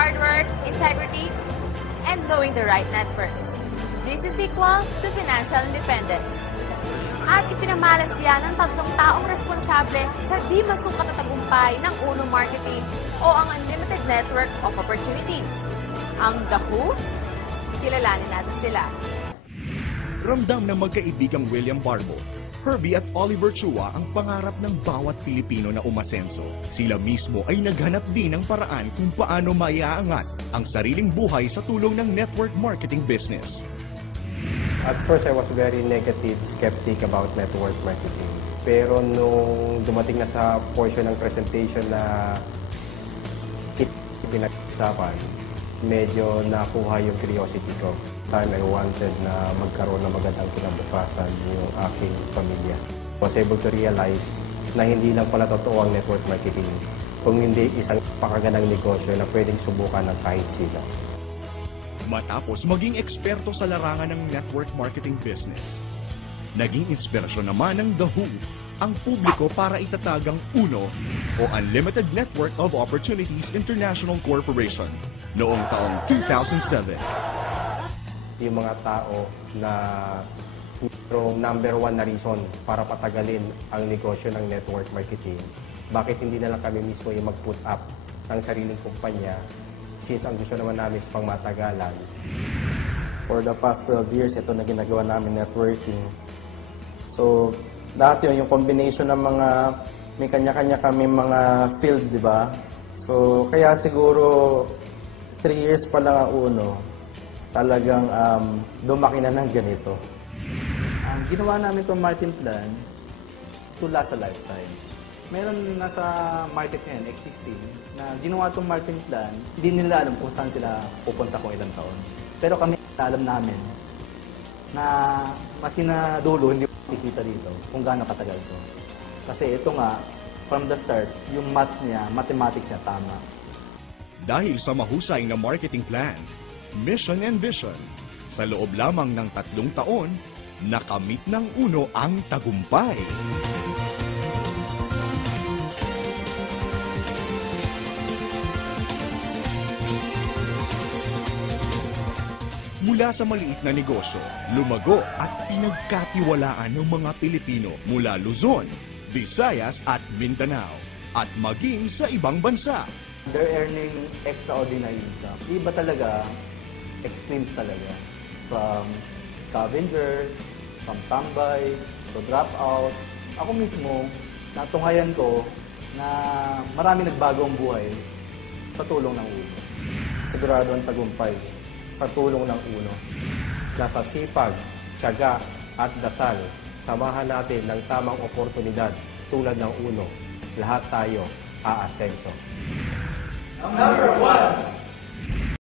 hard work, integrity, and knowing the right networks. This is equal to financial independence. At ipinamalas yan ng tatlong taong responsable sa di masukat na tagumpay ng Uno Marketing o ang Unlimited Network of Opportunities. Ang The Who, kilalanin natin sila. Ramdam ng magkaibigang William Barbo, Herbie at Oliver Chua ang pangarap ng bawat Pilipino na umasenso. Sila mismo ay naghanap din ng paraan kung paano maiaangat ang sariling buhay sa tulong ng network marketing business. At first, I was very negative, skeptic about network marketing. Pero nung dumating na sa portion ng presentation na pinag-usapan, medyo nakuha yung curiosity ko. Time I wanted na magkaroon ng magandang kinabukasan yung aking pamilya. I was able to realize na hindi lang pala totoo ang network marketing, kung hindi isang pakagandang negosyo na pwedeng subukan ng kahit sino. Matapos maging eksperto sa larangan ng network marketing business, naging inspirasyon naman ng The Who ang publiko para itatag ang UNO o Unlimited Network of Opportunities International Corporation noong taong 2007. Yung mga tao na number one na reason para patagalin ang negosyo ng network marketing, bakit hindi na lang kami mismo yung mag-put up ng sariling kumpanya, since ang gusto naman namin sa pangmatagalan. For the past 12 years, ito na ginagawa namin networking. So, dati yung combination ng mga, may kanya-kanya kami mga field, di ba? So, kaya siguro 3 years pa lang ang Uno, talagang lumaki na ng ganito. Ang ginawa namin itong marketing plan to last a lifetime. Meron nasa market ngayon, existing, na ginawa itong marketing plan, hindi nila alam kung saan sila pupunta kung ilang taon. Pero kami, alam namin na maski na dulo, hindi makikita dito kung gaano katagal ito. Kasi ito nga, from the start, yung maths niya, mathematics niya tama. Dahil sa mahusay na marketing plan, mission and vision, sa loob lamang ng 3 taon, nakamit ng Uno ang tagumpay. Mula sa maliit na negosyo, lumago at pinagkatiwalaan ng mga Pilipino mula Luzon, Visayas at Mindanao at maging sa ibang bansa. They're earning extraordinary income. Iba talaga, extreme talaga. From scavenger, from tambay, to drop out. Ako mismo, natunghayan ko na marami nagbago ang buhay sa tulong ng Uno. Sigurado ang tagumpay sa tulong ng Uno. Nasa sipag, tiyaga at dasal, samahan natin ng tamang oportunidad tulad ng Uno. Lahat tayo aasenso. Number 1.